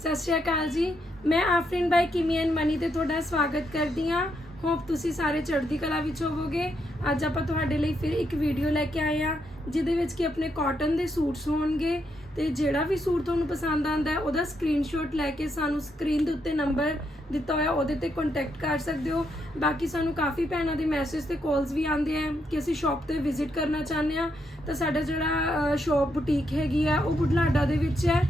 ਸਤਿ ਸ਼੍ਰੀ ਅਕਾਲ ਜੀ। ਮੈਂ ਆਫਰੀਨ ਬਾਈ ਕਿਮੀਅਨ ਮਨੀ ਤੇ ਤੁਹਾਡਾ ਸਵਾਗਤ ਕਰਦੀ ਹਾਂ। ਹੋਪ ਤੁਸੀਂ ਸਾਰੇ ਚੜ੍ਹਦੀ ਕਲਾ ਵਿੱਚ ਹੋਵੋਗੇ। ਅੱਜ ਆਪਾਂ ਤੁਹਾਡੇ ਲਈ ਫਿਰ ਇੱਕ ਵੀਡੀਓ ਲੈ ਕੇ ਆਏ ਹਾਂ, ਜਿਹਦੇ ਵਿੱਚ ਕਿ ਆਪਣੇ ਕਾਟਨ ਦੇ ਸੂਟਸ ਹੋਣਗੇ ਤੇ ਜਿਹੜਾ ਵੀ ਸੂਟ ਤੁਹਾਨੂੰ ਪਸੰਦ ਆਂਦਾ ਹੈ, ਉਹਦਾ ਸਕਰੀਨਸ਼ਾਟ ਲੈ ਕੇ ਸਾਨੂੰ ਸਕਰੀਨ ਦੇ ਉੱਤੇ ਨੰਬਰ ਦਿੱਤਾ ਹੋਇਆ, ਉਹਦੇ ਤੇ ਕੰਟੈਕਟ ਕਰ ਸਕਦੇ ਹੋ। ਬਾਕੀ ਸਾਨੂੰ ਕਾਫੀ ਭੈਣਾਂ ਦੇ ਮੈਸੇਜ ਤੇ ਕਾਲਸ ਵੀ ਆਉਂਦੇ ਆ ਕਿ ਅਸੀਂ ਸ਼ਾਪ ਤੇ ਵਿਜ਼ਿਟ ਕਰਨਾ ਚਾਹੁੰਦੇ ਆ ਤਾਂ ਸਾਡਾ ਜਿਹੜਾ ਸ਼ਾਪ ਬੁਟੀਕ ਹੈਗੀ ਆ, ਉਹ ਬੁਢਲਾਡਾ ਦੇ ਵਿੱਚ ਹੈ।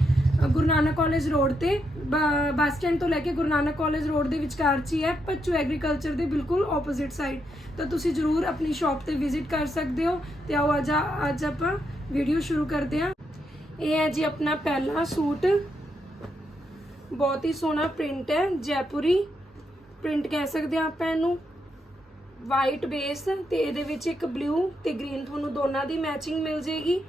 ਗੁਰੂ ਨਾਨਕ ਕਾਲਜ ਰੋਡ ਤੇ, ਬ- ਬੱਸ ਸਟੈਂਡ ਤੋਂ ਲੈ ਕੇ ਗੁਰੂ ਨਾਨਕ ਕਾਲਜ ਰੋਡ ਦੇ ਵਿਚਕਾਰ 'ਚ ਹੀ ਹੈ ਪੱਚੂ ਐਗਰੀਕਲਚਰ ਦੇ ਬਿਲਕੁਲ ਆਪੋਜ਼ਿਟ ਸਾਈਡ ਤਾਂ ਤੁਸੀਂ ਜਰੂਰ ਆਪਣੀ ਸ਼ਾਪ ਤੇ ਵਿਜ਼ਿਟ ਕਰ ਸਕਦੇ ਹੋ ਤੇ ਆਓ ਅੱਜ ਅੱਜ ਆਪਾਂ ਵੀਡੀਓ ਸ਼ੁਰੂ ਕਰਦੇ ਹਾਂ। ਇਹ ਹੈ ਜੀ ਆਪਣਾ ਪਹਿਲਾ ਸੂਟ। ਬਹੁਤ ਹੀ ਸੋਹਣਾ ਪ੍ਰਿੰਟ ਹੈ, ਜੈਪੁਰੀ ਪ੍ਰਿੰਟ ਕਹਿ ਸਕਦੇ ਹਾਂ ਆਪਾਂ ਇਹਨੂੰ। ਵਾਈਟ ਬੇਸ ਤੇ ਇਹਦੇ ਵਿੱਚ ਇੱਕ ਬਲੂ ਤੇ ਗ੍ਰੀਨ ਤੁਹਾਨੂੰ ਦੋਨਾਂ ਦੀ ਮੈਚਿੰਗ ਮਿਲ ਜੇਗੀ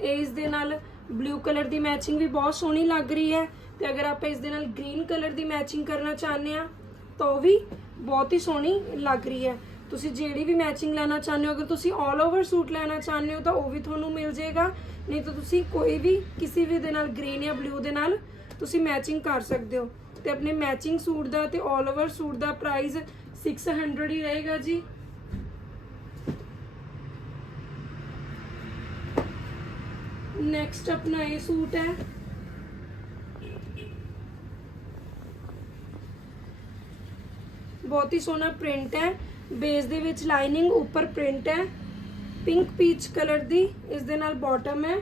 ਇਸ ਦੇ ਨਾਲ ਬਲੂ ਕਲਰ ਦੀ ਮੈਚਿੰਗ ਵੀ ਬਹੁਤ ਸੋਹਣੀ ਲੱਗ ਰਹੀ ਹੈ ਤੇ ਅਗਰ ਆਪਾਂ ਇਸ ਦੇ ਨਾਲ ਗ੍ਰੀਨ ਕਲਰ ਦੀ ਮੈਚਿੰਗ ਕਰਨਾ ਚਾਹੁੰਦੇ ਆ ਤਾਂ ਉਹ ਵੀ ਬਹੁਤ ਹੀ ਸੋਹਣੀ ਲੱਗ ਰਹੀ ਹੈ। ਤੁਸੀਂ ਜਿਹੜੀ ਵੀ ਮੈਚਿੰਗ ਲੈਣਾ ਚਾਹੁੰਦੇ ਹੋ, ਅਗਰ ਤੁਸੀਂ 올 ਓਵਰ ਸੂਟ ਲੈਣਾ ਚਾਹੁੰਦੇ ਹੋ, ਤਾਂ ਉਹ ਵੀ ਤੁਹਾਨੂੰ ਮਿਲ ਜਾਏਗਾ। ਨਹੀਂ ਤਾਂ ਤੁਸੀਂ ਕੋਈ ਵੀ ਕਿਸੇ ਵੀ ਦੇ ਨਾਲ ਗ੍ਰੀਨ ਜਾਂ ਬਲੂ ਦੇ ਨਾਲ ਤੁਸੀਂ ਮੈਚਿੰਗ ਕਰ ਸਕਦੇ ਹੋ। ਤੇ ਆਪਣੇ ਮੈਚਿੰਗ ਸੂਟ ਦਾ ਤੇ 올 ਓਵਰ ਸੂਟ ਦਾ ਪ੍ਰਾਈਸ 600 ਹੀ ਰਹੇਗਾ ਜੀ। ਨੈਕਸਟ ਆਪਣਾ ਇਹ ਸੂਟ ਹੈ। ਬਹੁਤ ਹੀ ਸੋਹਣਾ ਪ੍ਰਿੰਟ ਹੈ। ਬੇਸ ਦੇ ਵਿੱਚ ਲਾਈਨਿੰਗ ਉੱਪਰ ਪ੍ਰਿੰਟ ਹੈ। ਪਿੰਕ ਪੀਚ ਕਲਰ ਦੀ ਇਸ ਦੇ ਨਾਲ ਬਾਟਮ ਹੈ।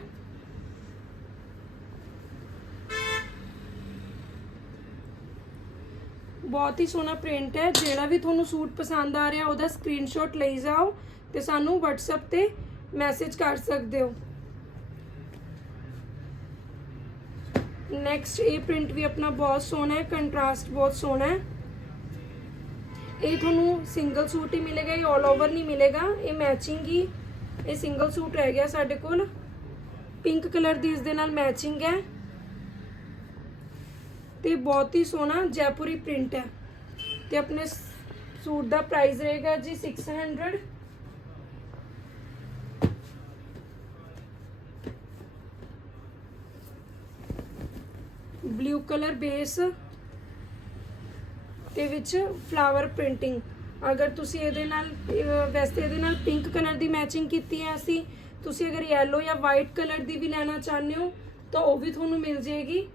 ਬਹੁਤ ਹੀ ਸੋਹਣਾ ਪ੍ਰਿੰਟ ਹੈ। ਜਿਹੜਾ ਵੀ ਤੁਹਾਨੂੰ ਸੂਟ ਪਸੰਦ ਆ ਰਿਹਾ, ਉਹਦਾ ਸਕਰੀਨਸ਼ਾਟ ਲਈ ਜਾਓ ਤੇ ਸਾਨੂੰ WhatsApp ਤੇ ਮੈਸੇਜ ਕਰ ਸਕਦੇ ਹੋ। ਨੈਕਸਟ ਇਹ ਪ੍ਰਿੰਟ ਵੀ ਆਪਣਾ ਬਹੁਤ ਸੋਹਣਾ ਹੈ ਕੰਟਰਾਸਟ ਬਹੁਤ ਸੋਹਣਾ ਹੈ। ਇਹ ਤੁਹਾਨੂੰ ਸਿੰਗਲ ਸੂਟ ਹੀ ਮਿਲੇਗਾ, ਇਹ 올 ਓਵਰ ਨਹੀਂ ਮਿਲੇਗਾ, ਇਹ ਮੈਚਿੰਗ ਹੀ, ਇਹ ਸਿੰਗਲ ਸੂਟ ਰਹਿ ਗਿਆ ਸਾਡੇ ਕੋਲ। ਪਿੰਕ ਕਲਰ ਦੀ ਇਸ ਦੇ ਨਾਲ ਮੈਚਿੰਗ ਹੈ। ਤੇ ਬਹੁਤ ਹੀ ਸੋਹਣਾ ਜੈਪੁਰੀ ਪ੍ਰਿੰਟ ਹੈ। ਤੇ ਆਪਣੇ ਸੂਟ ਦਾ ਪ੍ਰਾਈਸ ਰਹੇਗਾ ਜੀ 600 ਬਲੂ ਕਲਰ ਬੇਸ ਤੇ ਵਿੱਚ ਫਲਾਵਰ ਪ੍ਰਿੰਟਿੰਗ ਅਗਰ ਤੁਸੀਂ ਇਹਦੇ ਨਾਲ ਵੈਸੇ ਇਹਦੇ ਨਾਲ ਪਿੰਕ ਕਲਰ ਦੀ ਮੈਚਿੰਗ ਕੀਤੀ ਹੈ ਅਸੀਂ, ਤੁਸੀਂ ਅਗਰ yellow ਜਾਂ ਵਾਈਟ ਕਲਰ ਦੀ ਵੀ ਲੈਣਾ ਚਾਹੁੰਦੇ ਹੋ, ਤਾਂ ਉਹ ਵੀ ਤੁਹਾਨੂੰ ਮਿਲ ਜਾਏਗੀ।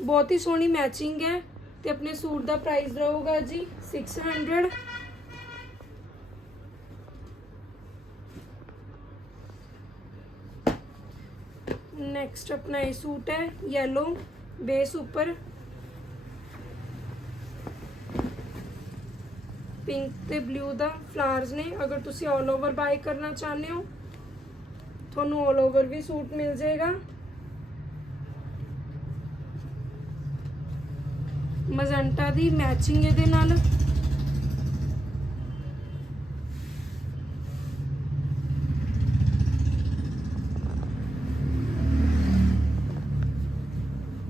ਬਹੁਤ ਹੀ ਸੋਹਣੀ ਮੈਚਿੰਗ ਹੈ ਤੇ ਆਪਣੇ ਸੂਟ ਦਾ ਪ੍ਰਾਈਸ ਰਹੂਗਾ ਜੀ 600 ਨੈਕਸਟ ਆਪਣਾ ਇਹ ਸੂਟ ਹੈ, yellow ਬੇਸ ਉੱਪਰ। ਪਿੰਕ ਤੇ ਬਲੂ ਦਾ ਫਲਾਰਸ ਨੇ, ਅਗਰ ਤੁਸੀਂ 올 ਓਵਰ ਬਾਈ ਕਰਨਾ ਚਾਹੁੰਦੇ ਹੋ, ਤੁਹਾਨੂੰ 올 ਓਵਰ ਵੀ ਸੂਟ ਮਿਲ ਜਾਏਗਾ। ਮਜ਼ੰਟਾ ਦੀ ਮੈਚਿੰਗ ਇਹਦੇ ਨਾਲ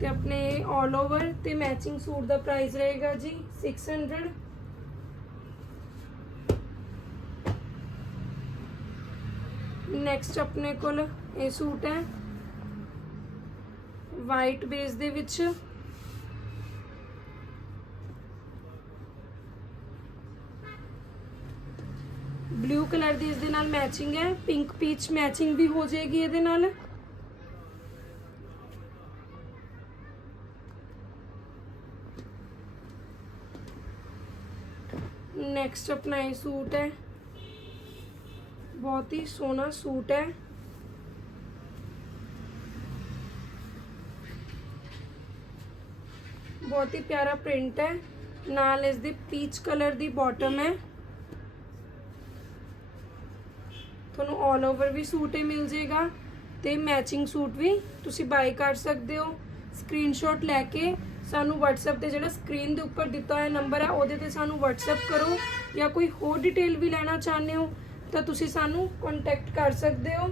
ਤੇ ਆਪਣੇ ਓਵਰ ਤੇ ਮੈਚਿੰਗ ਸੂਟ ਦਾ ਪ੍ਰਾਈਸ ਰਹੇਗਾ ਜੀ 600 ਨੈਕਸਟ ਆਪਣੇ ਕੋਲ ਇਹ ਸੂਟ ਹੈ। ਵਾਈਟ ਬੇਸ ਦੇ ਵਿੱਚ। ਬਲੂ ਕਲਰ ਦੀ ਇਸ ਦੇ ਨਾਲ ਮੈਚਿੰਗ ਹੈ। ਪਿੰਕ ਪੀਚ ਮੈਚਿੰਗ ਵੀ ਹੋ ਜਾਏਗੀ ਇਹਦੇ ਨਾਲ। ਨੈਕਸਟ ਆਪਣਾ ਇਹ ਸੂਟ ਹੈ। ਬਹੁਤ ਹੀ ਸੋਹਣਾ ਸੂਟ ਹੈ। ਬਹੁਤ ਹੀ ਪਿਆਰਾ ਪ੍ਰਿੰਟ ਹੈ। ਨਾਲ ਇਸ ਦੀ ਪੀਚ ਕਲਰ ਦੀ ਬਾਟਮ ਹੈ। ਤੁਹਾਨੂੰ 올 ਓਵਰ ਵੀ ਸੂਟ ਹੀ ਮਿਲ ਜੇਗਾ ਤੇ ਮੈਚਿੰਗ ਸੂਟ ਵੀ ਤੁਸੀਂ ਬਾਈ ਕਰ ਸਕਦੇ ਹੋ। ਸਕਰੀਨਸ਼ਾਟ ਲੈ ਕੇ ਸਾਨੂੰ WhatsApp ਤੇ ਜਿਹੜਾ ਸਕਰੀਨ ਦੇ ਉੱਪਰ ਦਿੱਤਾ ਹੋਇਆ ਨੰਬਰ ਹੈ ਉਹਦੇ ਤੇ ਸਾਨੂੰ WhatsApp ਕਰੋ ਜਾਂ ਕੋਈ ਹੋਰ ਡਿਟੇਲ ਵੀ ਲੈਣਾ ਚਾਹੁੰਦੇ ਹੋ, ਤਾਂ ਤੁਸੀਂ ਸਾਨੂੰ ਕੰਟੈਕਟ ਕਰ ਸਕਦੇ ਹੋ।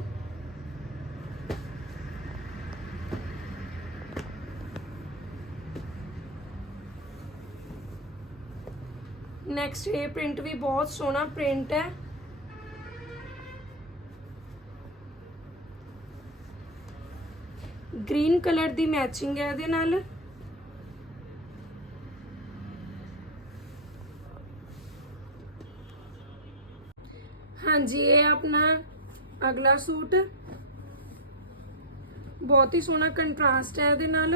ਨੈਕਸਟ ਇਹ ਪ੍ਰਿੰਟ ਵੀ ਬਹੁਤ ਸੋਹਣਾ ਪ੍ਰਿੰਟ ਹੈ। ਗ੍ਰੀਨ ਕਲਰ ਦੀ ਮੈਚਿੰਗ ਹੈ ਇਹਦੇ ਨਾਲ। ਹਾਂਜੀ, ਇਹ ਆਪਣਾ ਅਗਲਾ ਸੂਟ। ਬਹੁਤ ਹੀ ਸੋਹਣਾ ਕੰਟਰਾਸਟ ਹੈ ਇਹਦੇ ਨਾਲ।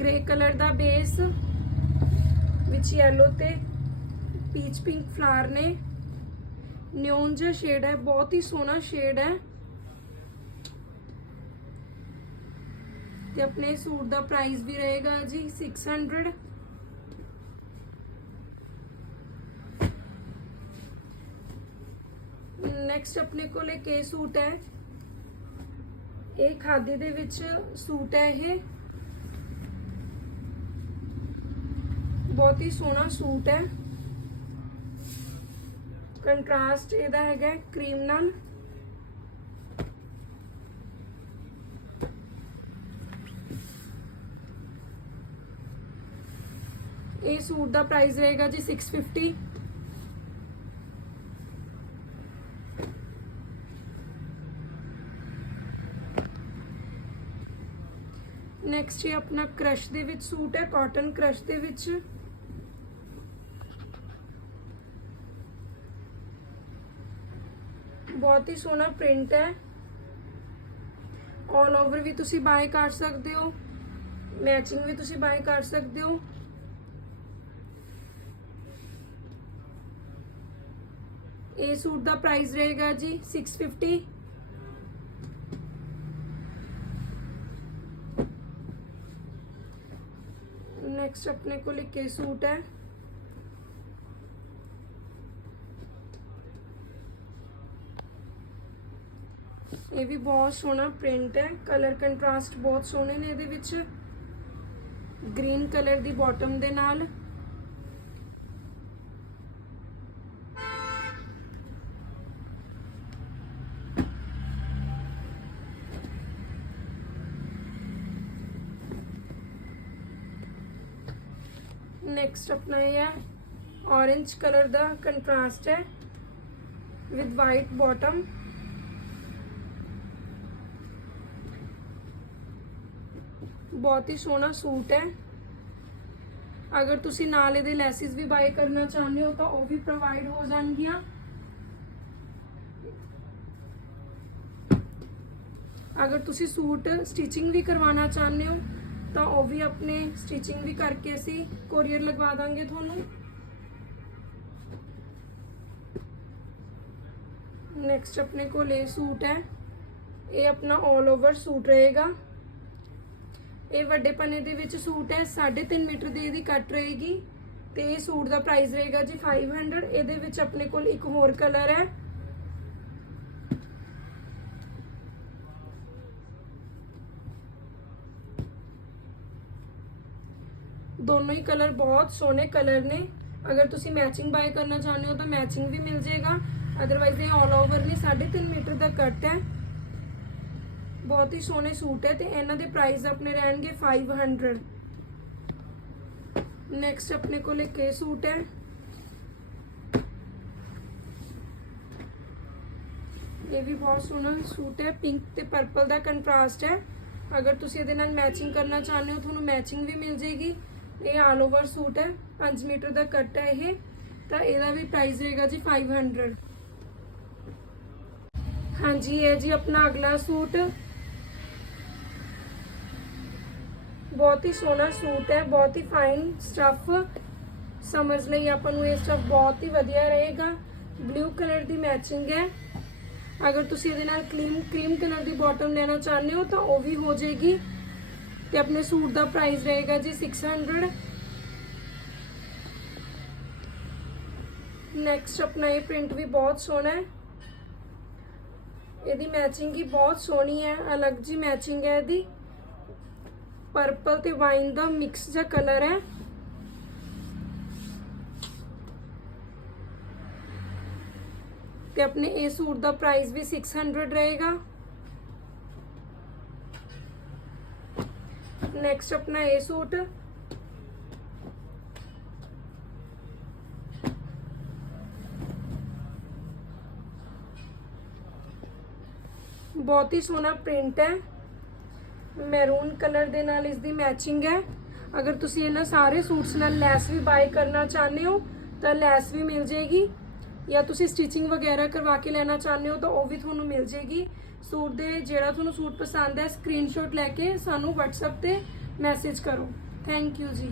ਗ੍ਰੇ ਕਲਰ ਦਾ ਬੇਸ ਵਿੱਚ ਯੈਲੋ ਤੇ ਪੀਚ ਪਿੰਕ ਫਲਾਰ ਨੇ। ਨਿਓਨ ਜਿਹਾ ਸ਼ੇਡ ਹੈ, ਬਹੁਤ ਹੀ ਸੋਹਣਾ ਸ਼ੇਡ ਹੈ। ਤੇ ਆਪਣੇ ਸੂਟ ਦਾ ਪ੍ਰਾਈਸ ਵੀ ਰਹੇਗਾ ਜੀ 600 ਨੈਕਸਟ ਆਪਣੇ ਕੋਲ ਇੱਕ ਇਹ ਸੂਟ ਹੈ? ਇਹ ਖਾਦੀ ਦੇ ਵਿੱਚ ਸੂਟ ਹੈ ਇਹ। ਬਹੁਤ ਹੀ ਸੋਹਣਾ ਸੂਟ ਹੈ। ਕੰਟਰਾਸਟ ਇਹਦਾ ਹੈਗਾ ਕਰੀਮ ਨਾਲ। ਇਹ ਸੂਟ ਦਾ ਪ੍ਰਾਈਸ ਰਹੇਗਾ ਜੀ 650 ਨੈਕਸਟ ਇਹ ਆਪਣਾ ਕ੍ਰਸ਼ ਦੇ ਵਿੱਚ ਸੂਟ ਹੈ ਕਾਟਨ ਕ੍ਰਸ਼ ਦੇ ਵਿੱਚ। ਬਹੁਤ ਹੀ ਸੋਹਣਾ ਪ੍ਰਿੰਟ ਹੈ। ਆਲ ਓਵਰ ਵੀ ਤੁਸੀਂ ਬਾਏ ਕਰ ਸਕਦੇ ਹੋ। ਮੈਚਿੰਗ ਵੀ ਤੁਸੀਂ ਬਾਏ ਕਰ ਸਕਦੇ ਹੋ। ਇਹ ਸੂਟ ਦਾ ਪ੍ਰਾਈਸ ਰਹੇਗਾ ਜੀ 650 ਨੈਕਸਟ ਆਪਣੇ ਕੋਲ ਇੱਕ ਇਹ ਸੂਟ ਹੈ ਇਹ ਵੀ ਬਹੁਤ ਸੋਹਣਾ ਪ੍ਰਿੰਟ ਹੈ ਕਲਰ ਕੰਟਰਾਸਟ ਬਹੁਤ ਸੋਹਣੇ ਨੇ ਇਹਦੇ ਵਿੱਚ ਗ੍ਰੀਨ ਕਲਰ ਦੀ ਬਾਟਮ ਦੇ ਨਾਲ। ਨੈਕਸਟ ਆਪਣਾ ਇਹ ਹੈ orange ਕਲਰ ਦਾ ਕੰਟਰਾਸਟ ਹੈ ਵਿਦ ਵਾਈਟ ਬਾਟਮ ਬਹੁਤ ਹੀ ਸੋਹਣਾ ਸੂਟ ਹੈ ਅਗਰ ਤੁਸੀਂ ਨਾਲ ਇਹਦੇ ਲੈਸਿਸ ਵੀ ਬਾਏ ਕਰਨਾ ਚਾਹੁੰਦੇ ਹੋ ਤਾਂ ਉਹ ਵੀ ਪ੍ਰੋਵਾਈਡ ਹੋ ਜਾਣਗੀਆਂ ਅਗਰ ਤੁਸੀਂ ਸੂਟ ਸਟਿਚਿੰਗ ਵੀ ਕਰਵਾਉਣਾ ਚਾਹੁੰਦੇ ਹੋ ਤਾਂ ਉਹ ਵੀ ਆਪਣੇ ਸਟਿਚਿੰਗ ਵੀ ਕਰਕੇ ਅਸੀਂ ਕੋਰੀਅਰ ਲਗਵਾ ਦਾਂਗੇ ਤੁਹਾਨੂੰ। ਨੈਕਸਟ ਆਪਣੇ ਕੋਲ ਇਹ ਸੂਟ ਹੈ। ਇਹ ਆਪਣਾ 올 ਓਵਰ ਸੂਟ ਰਹੇਗਾ। ਇਹ ਵੱਡੇ ਪਨੇ ਦੇ ਵਿੱਚ ਸੂਟ ਹੈ 3.5 ਮੀਟਰ ਦੀ ਇਹਦੀ ਕੱਟ ਰਹੇਗੀ। ਤੇ ਇਹ ਸੂਟ ਦਾ ਪ੍ਰਾਈਸ ਰਹੇਗਾ ਜੀ 500 ਇਹਦੇ ਵਿੱਚ ਆਪਣੇ ਕੋਲ ਇੱਕ ਹੋਰ ਕਲਰ ਹੈ। ਦੋਨੋਂ ਹੀ ਕਲਰ ਬਹੁਤ ਸੋਹਣੇ ਕਲਰ ਨੇ ਅਗਰ ਤੁਸੀਂ ਮੈਚਿੰਗ ਬਾਏ ਕਰਨਾ ਚਾਹੁੰਦੇ ਹੋ ਤਾਂ ਮੈਚਿੰਗ ਵੀ ਮਿਲ ਜਾਏਗਾ ਅਦਰਵਾਈਜ਼ ਇਹ ਆਲ ਓਵਰ ਨੇ 3.5 ਮੀਟਰ ਦਾ ਕੱਟ ਹੈ ਬਹੁਤ ਹੀ ਸੋਹਣੇ ਸੂਟ ਹੈ ਤੇ ਇਹਨਾਂ ਦੇ ਪ੍ਰਾਈਸ ਆਪਣੇ ਰਹਿਣਗੇ 500 ਨੈਕਸਟ ਆਪਣੇ ਕੋਲ ਇੱਕ ਇਹ ਸੂਟ ਹੈ ਇਹ ਵੀ ਬਹੁਤ ਸੋਹਣਾ ਸੂਟ ਹੈ ਪਿੰਕ ਤੇ ਪਰਪਲ ਦਾ ਕੰਟਰਾਸਟ ਹੈ ਅਗਰ ਤੁਸੀਂ ਇਹਦੇ ਨਾਲ ਮੈਚਿੰਗ ਕਰਨਾ ਚਾਹੁੰਦੇ ਹੋ ਤੁਹਾਨੂੰ ਮੈਚਿੰਗ ਵੀ ਮਿਲ ਜੇਗੀ ਇਹ ਆਲ ਓਵਰ ਸੂਟ ਹੈ। 5 ਮੀਟਰ ਦਾ ਕੱਟ ਹੈ ਇਹ। ਤਾਂ ਇਹਦਾ ਵੀ ਪ੍ਰਾਈਸ ਰਹੇਗਾ ਜੀ 500 ਹਾਂਜੀ, ਇਹ ਜੀ ਆਪਣਾ ਅਗਲਾ ਸੂਟ। ਬਹੁਤ ਹੀ ਸੋਹਣਾ ਸੂਟ ਹੈ, ਬਹੁਤ ਹੀ ਫਾਈਨ ਸਟਫ ਸਮਰਸ ਲਈ ਆਪਾਂ ਨੂੰ ਇਹ ਸਟਫ ਬਹੁਤ ਹੀ ਵਧੀਆ ਰਹੇਗਾ। ਬਲੂ ਕਲਰ ਦੀ ਮੈਚਿੰਗ ਹੈ। ਅਗਰ ਤੁਸੀਂ ਇਹਦੇ ਨਾਲ ਕਰੀਮ ਕਰੀਮ ਕਲਰ ਦੀ ਬਾਟਮ ਲੈਣਾ ਚਾਹੁੰਦੇ ਹੋ ਤਾਂ ਉਹ ਵੀ ਹੋ ਜਾਏਗੀ। ਤੇ ਆਪਣੇ ਸੂਟ ਦਾ ਪ੍ਰਾਈਸ ਰਹੇਗਾ ਜੀ 600 ਨੈਕਸਟ ਆਪਣਾ ਇਹ ਪ੍ਰਿੰਟ ਵੀ ਬਹੁਤ ਸੋਹਣਾ ਹੈ। ਇਹਦੀ ਮੈਚਿੰਗ ਹੀ ਬਹੁਤ ਸੋਹਣੀ ਹੈ, ਅਲੱਗ ਜੀ ਮੈਚਿੰਗ ਹੈ ਇਹਦੀ। ਪਰਪਲ ਤੇ ਵਾਈਨ ਦਾ ਮਿਕਸ ਜਿਹਾ ਕਲਰ ਹੈ। ਤੇ ਆਪਣੇ ਇਹ ਸੂਟ ਦਾ ਪ੍ਰਾਈਸ ਵੀ 600 ਰਹੇਗਾ। ਨੈਕਸਟ ਆਪਣਾ ਇਹ ਸੂਟ। ਬਹੁਤ ਹੀ ਸੋਹਣਾ ਪ੍ਰਿੰਟ ਹੈ। ਮੈਰੂਨ ਕਲਰ ਦੇ ਨਾਲ ਇਸ ਦੀ ਮੈਚਿੰਗ ਹੈ। ਅਗਰ ਤੁਸੀਂ ਇਹਨਾਂ ਸਾਰੇ ਸੂਟਸ ਨਾਲ ਲੈਸ ਵੀ ਬਾਏ ਕਰਨਾ ਚਾਹੁੰਦੇ ਹੋ, ਤਾਂ ਲੈਸ ਵੀ ਮਿਲ ਜੇਗੀ। ਜਾਂ ਤੁਸੀਂ ਸਟਿਚਿੰਗ ਵਗੈਰਾ ਕਰਵਾ ਕੇ ਲੈਣਾ ਚਾਹੁੰਦੇ ਹੋ, ਤਾਂ ਉਹ ਵੀ ਤੁਹਾਨੂੰ ਮਿਲ ਜੇਗੀ। ਸੂਟ ਦੇ ਜਿਹੜਾ ਤੁਹਾਨੂੰ ਸੂਟ ਪਸੰਦ ਹੈ ਸਕਰੀਨਸ਼ਾਟ ਲੈ ਕੇ ਸਾਨੂੰ WhatsApp ਤੇ ਮੈਸੇਜ ਕਰੋ। ਥੈਂਕ ਯੂ ਜੀ।